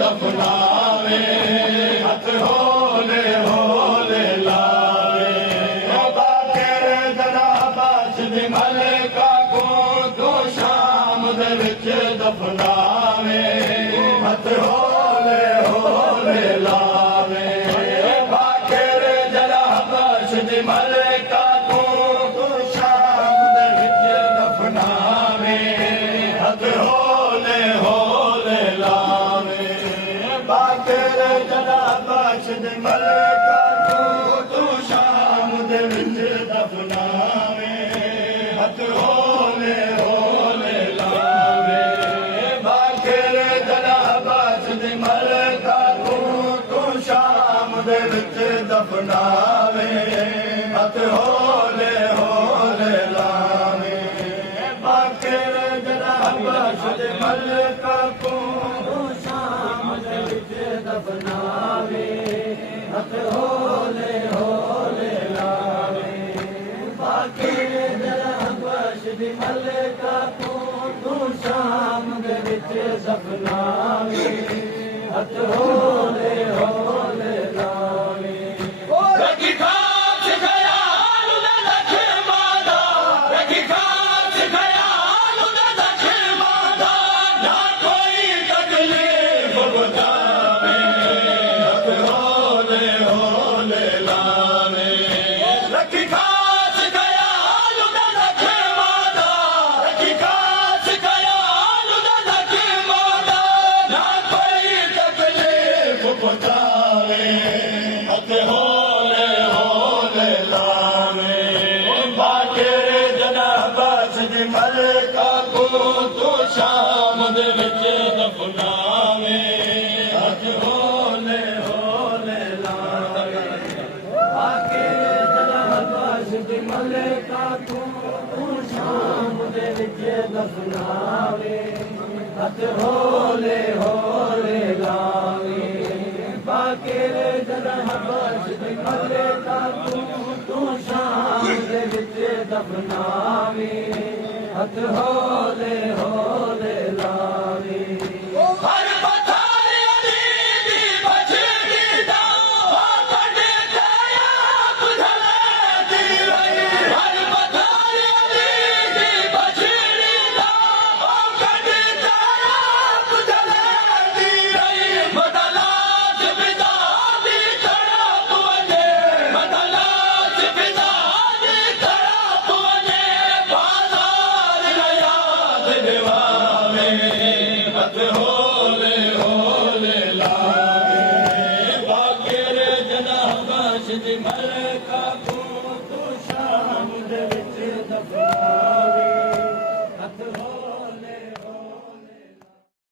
दफनावे हथ होले होले लावे बाकर जरा बाश दी मलका को तो शाम दे विच दफनावे हथ होले होले लावे बाकर जरा बाश दी मलका को तो शाम दे विच दफनावे हथ होले होले लावे बाकर जरा बाश दी मलका को तो शाम दे विच दफनावे हथ होले होले लावे बाकर जरा बाश दी मलका को तो शाम दे विच दफनावे हथ होले होले लावे बाकर जरा बाश दी मलका को तो शाम दे विच दफनावे हथ होले होले लावे बाकर जरा बाश दी मलका को तो शाम दे विच दफनावे हथ होले होले लावे रखी खास ख्याल उदा रखे मादा रखी खास ख्याल उदा रखे मादा ना कोई तकलीफ बतावे हथ होले होले लावे रखी खास ख्याल उदा रखे मादा रखी खास ख्याल उदा रखे मादा ना कोई तकलीफ बतावे हथ होले होले लावे बाकर जना बाश दी मलका को तो शाम दे विच दफनावे हथ होले होले लावे बाकर जना बाश दी मलका को तो शाम दे विच दफनावे हथ होले होले लावे बाकर जरा बाश दी मलका को तो शाम दे विच दफनावे हथ होले होले लावे हर पथार अली दी बछड़ी दा कट जाया बुझलती रही हर पथार अली दी बछड़ी दा कट जाया बुझलती रही बदलात विदा दी तरफ वने बदलात विदा दी तरफ वने बाजार याद दिवावे हथ होले होले लावे बाकर जना बाश दी मलका को तो शाम दे विच दफनावे